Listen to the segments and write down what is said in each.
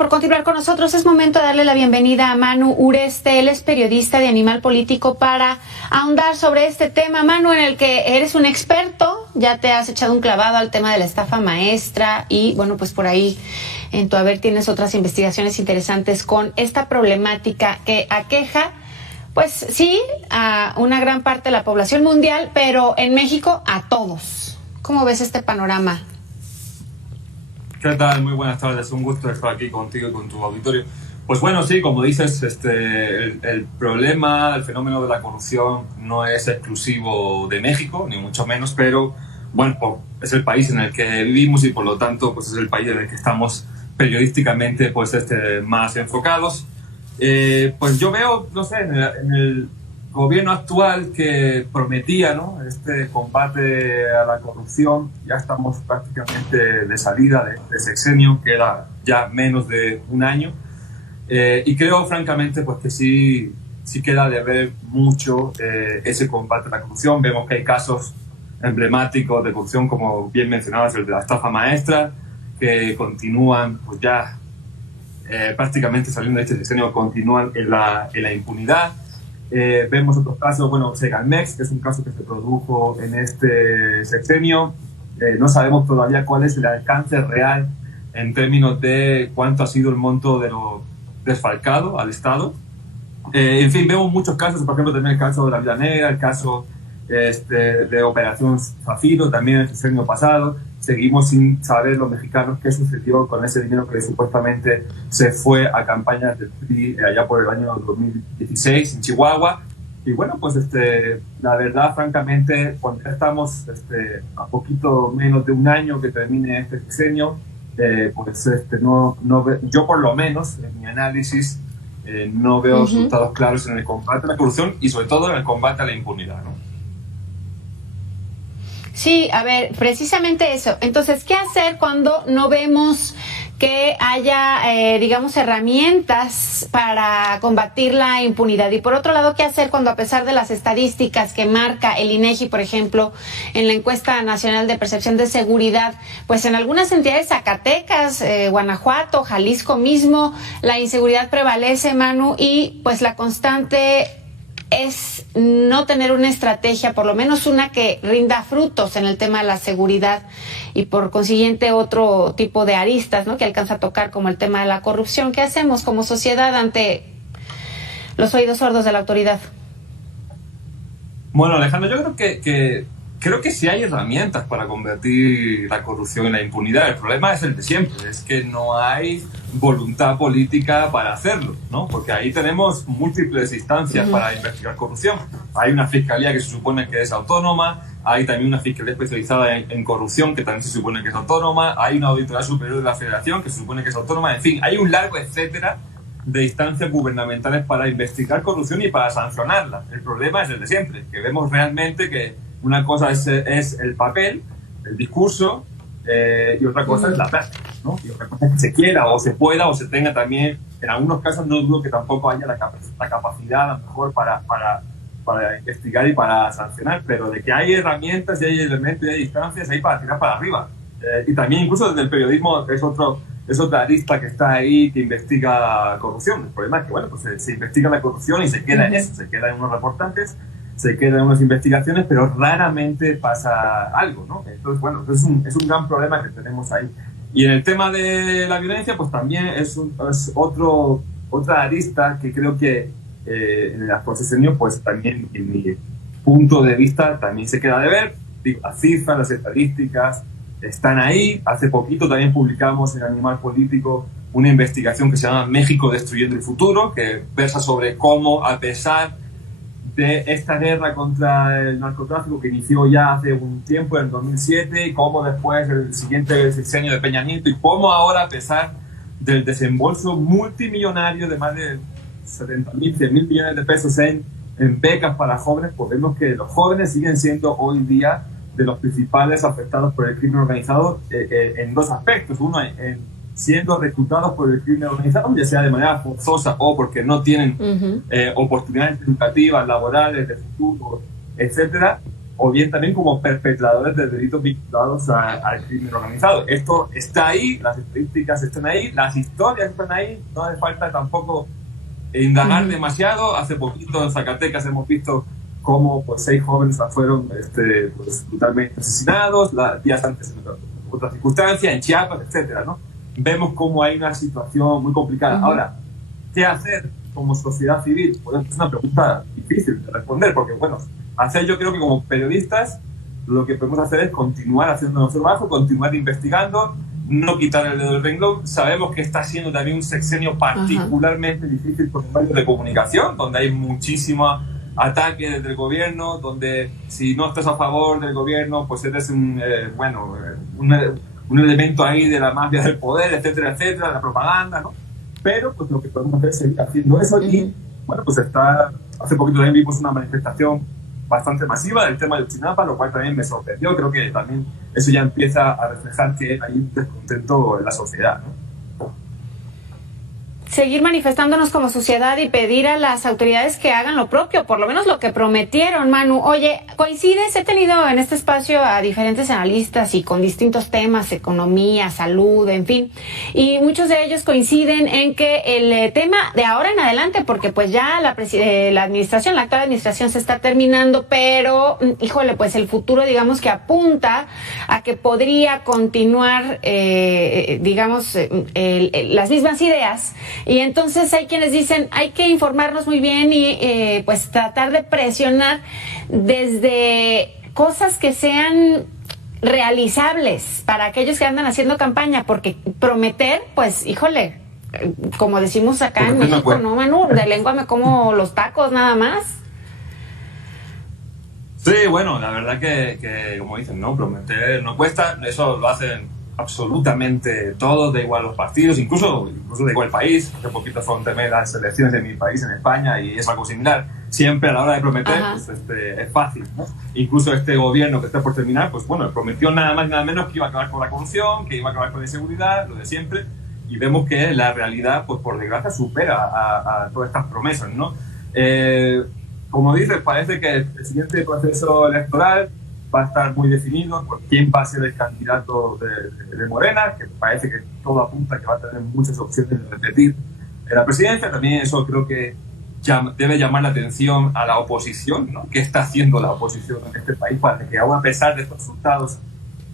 Por continuar con nosotros, es momento de darle la bienvenida a Manu Ureste. Él es periodista de Animal Político, para ahondar sobre este tema, Manu, en el que eres un experto. Ya te has echado un clavado al tema de la estafa maestra y, bueno, pues por ahí en tu haber tienes otras investigaciones interesantes con esta problemática que aqueja, pues sí, a una gran parte de la población mundial, pero en México a todos. ¿Cómo ves este panorama? ¿Qué tal? Muy buenas tardes, un gusto estar aquí contigo y con tu auditorio. Pues bueno, sí, como dices, el problema, el fenómeno de la corrupción no es exclusivo de México, ni mucho menos, pero bueno, es el país en el que vivimos y por lo tanto pues es el país en el que estamos periodísticamente pues, más enfocados. Pues yo veo, no sé, en el gobierno actual que prometía, ¿no?, este combate a la corrupción. Ya estamos prácticamente de salida de este sexenio, queda ya menos de un año, y creo francamente pues que sí queda de ver mucho ese combate a la corrupción. Vemos que hay casos emblemáticos de corrupción, como bien mencionabas, el de la estafa maestra, que continúan pues ya prácticamente saliendo de este sexenio, continúan en la impunidad. Vemos otros casos, bueno, Segalmex, que es un caso que se produjo en este sexenio. No sabemos todavía cuál es el alcance real en términos de cuánto ha sido el monto de lo desfalcado al Estado. En fin, vemos muchos casos, por ejemplo, también el caso de la Vida Negra, el caso de Operación Zafiro, también el sexenio pasado. Seguimos sin saber los mexicanos qué sucedió con ese dinero que supuestamente se fue a campañas del PRI allá por el año 2016 en Chihuahua. Y bueno, pues la verdad, francamente, cuando ya estamos a poquito menos de un año que termine este sexenio, pues yo por lo menos en mi análisis no veo resultados claros en el combate a la corrupción y sobre todo en el combate a la impunidad, ¿no? Sí, a ver, precisamente eso. Entonces, ¿qué hacer cuando no vemos que haya, digamos, herramientas para combatir la impunidad? Y por otro lado, ¿qué hacer cuando, a pesar de las estadísticas que marca el INEGI, por ejemplo, en la encuesta nacional de percepción de seguridad, pues en algunas entidades, Zacatecas, Guanajuato, Jalisco mismo, la inseguridad prevalece, Manu, y pues la constante es no tener una estrategia, por lo menos una que rinda frutos en el tema de la seguridad, y por consiguiente otro tipo de aristas, ¿no?, que alcanza a tocar, como el tema de la corrupción? ¿Qué hacemos como sociedad ante los oídos sordos de la autoridad? Bueno, Alejandro, yo creo que sí hay herramientas para convertir la corrupción en la impunidad. El problema es el de siempre, es que no hay voluntad política para hacerlo, ¿no? Porque ahí tenemos múltiples instancias para investigar corrupción. Hay una fiscalía que se supone que es autónoma, hay también una fiscalía especializada en corrupción que también se supone que es autónoma, hay una auditoría superior de la Federación que se supone que es autónoma. En fin, hay un largo etcétera de instancias gubernamentales para investigar corrupción y para sancionarla. El problema es el de siempre, que vemos realmente que una cosa es el papel, el discurso, y otra cosa es la práctica, ¿no? Y otra cosa es que se quiera o se pueda o se tenga también. En algunos casos no dudo que tampoco haya la capacidad a lo mejor para investigar y para sancionar, pero de que hay herramientas y hay elementos y hay distancias, hay para tirar para arriba. Y también incluso desde el periodismo es otra arista que está ahí, que investiga corrupción. El problema es que, bueno, pues se investiga la corrupción y se queda en eso, se queda en unos reportajes, se queda en unas investigaciones, pero raramente pasa algo, ¿no? Entonces, bueno, es un gran problema que tenemos ahí. Y en el tema de la violencia, pues también es otra arista que creo que en las sexenio, pues también, en mi punto de vista, también se queda de ver. Digo, las cifras, las estadísticas están ahí. Hace poquito también publicamos en Animal Político una investigación que se llama México destruyendo el futuro, que versa sobre cómo, a pesar de esta guerra contra el narcotráfico que inició ya hace un tiempo, en el 2007, y cómo después el siguiente sexenio de Peña Nieto, y cómo ahora, a pesar del desembolso multimillonario de más de 70.000, 100.000 millones de pesos en becas para jóvenes, pues vemos que los jóvenes siguen siendo hoy día de los principales afectados por el crimen organizado en dos aspectos. Uno, siendo reclutados por el crimen organizado, ya sea de manera forzosa o porque no tienen oportunidades educativas, laborales, de futuro, etcétera, o bien también como perpetradores de delitos vinculados al crimen organizado. Esto está ahí, las estadísticas están ahí, las historias están ahí, no hace falta tampoco indagar demasiado. Hace poquito en Zacatecas hemos visto cómo pues 6 jóvenes fueron pues, brutalmente asesinados, días antes en otras circunstancias, en Chiapas, etcétera, ¿no? Vemos cómo hay una situación muy complicada. Ahora, ¿qué hacer como sociedad civil? Pues es una pregunta difícil de responder, porque bueno, yo creo que como periodistas lo que podemos hacer es continuar haciendo nuestro trabajo, continuar investigando, no quitar el dedo del renglón. Sabemos que está siendo también un sexenio particularmente difícil por medios de comunicación, donde hay muchísimo ataque desde el gobierno, donde si no estás a favor del gobierno, pues eres un elemento ahí de la mafia del poder, etcétera, etcétera, la propaganda, ¿no? Pero pues lo que podemos hacer es seguir haciendo eso y, bueno, pues hace poquito también vimos una manifestación bastante masiva del tema de Chinapa, lo cual también me sorprendió. Creo que también eso ya empieza a reflejar que hay un descontento en la sociedad, ¿no? Seguir manifestándonos como sociedad y pedir a las autoridades que hagan lo propio, por lo menos lo que prometieron, Manu. Oye, ¿coincides? He tenido en este espacio a diferentes analistas y con distintos temas, economía, salud, en fin, y muchos de ellos coinciden en que el tema de ahora en adelante, porque pues ya la actual administración se está terminando, pero, híjole, pues el futuro, digamos que apunta a que podría continuar, las mismas ideas. Y entonces hay quienes dicen, hay que informarnos muy bien y pues tratar de presionar desde cosas que sean realizables para aquellos que andan haciendo campaña, porque prometer, pues, híjole, como decimos acá en México, ¿no, Manu? De lengua me como los tacos nada más. Sí, bueno, la verdad que como dicen, ¿no? Prometer no cuesta, eso lo hacen absolutamente todos, da igual los partidos, incluso da igual el país. Hace poquito fueron también las elecciones de mi país, en España, y es algo similar. Siempre a la hora de prometer, pues, es fácil, ¿no? Incluso este gobierno que está por terminar, pues bueno, prometió nada más y nada menos que iba a acabar con la corrupción, que iba a acabar con la inseguridad, lo de siempre, y vemos que la realidad, pues por desgracia, supera a todas estas promesas, ¿no? Como dices, parece que el siguiente proceso electoral va a estar muy definido por quién va a ser el candidato de Morena, que parece que todo apunta que va a tener muchas opciones de repetir la presidencia. También eso creo que debe llamar la atención a la oposición, ¿no? ¿Qué está haciendo la oposición en este país para que aún a pesar de estos resultados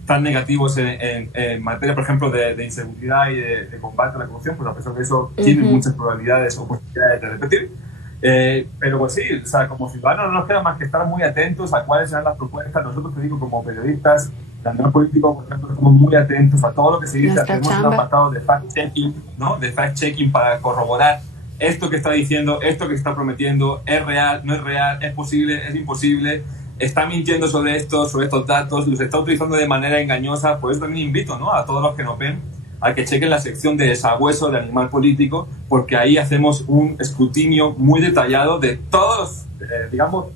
tan negativos en materia, por ejemplo, de inseguridad y de combate a la corrupción, pues a pesar de eso tienen muchas probabilidades o posibilidades de repetir? Pero pues sí, o sea, como ciudadanos no nos queda más que estar muy atentos a cuáles serán las propuestas. Nosotros, te digo, como periodistas, también políticos, por ejemplo, estamos muy atentos a todo lo que se dice. Hacemos un apartado de fact-checking, ¿no? De fact-checking para corroborar esto que está diciendo, esto que está prometiendo, es real, no es real, es posible, es imposible, está mintiendo sobre estos datos, los está utilizando de manera engañosa. Por eso también invito, ¿no? A todos los que nos ven a que chequen la sección de Desagüeso de Animal Político, porque ahí hacemos un escrutinio muy detallado de todos, digamos,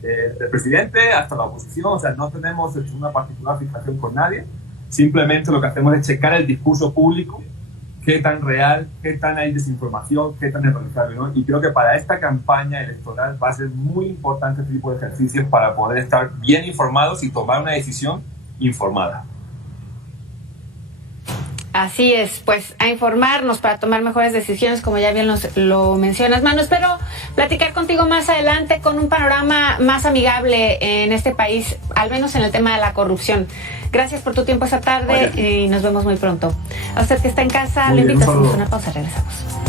del presidente hasta la oposición. O sea, no tenemos una particular fijación con nadie, simplemente lo que hacemos es checar el discurso público, qué tan real, qué tan hay desinformación, qué tan irrealizable, ¿no? Y creo que para esta campaña electoral va a ser muy importante este tipo de ejercicios para poder estar bien informados y tomar una decisión informada. Así es, pues a informarnos para tomar mejores decisiones, como ya bien lo mencionas, Manu. Espero platicar contigo más adelante con un panorama más amigable en este país, al menos en el tema de la corrupción. Gracias por tu tiempo esta tarde y nos vemos muy pronto. A usted que está en casa, le invito a hacer una pausa, regresamos.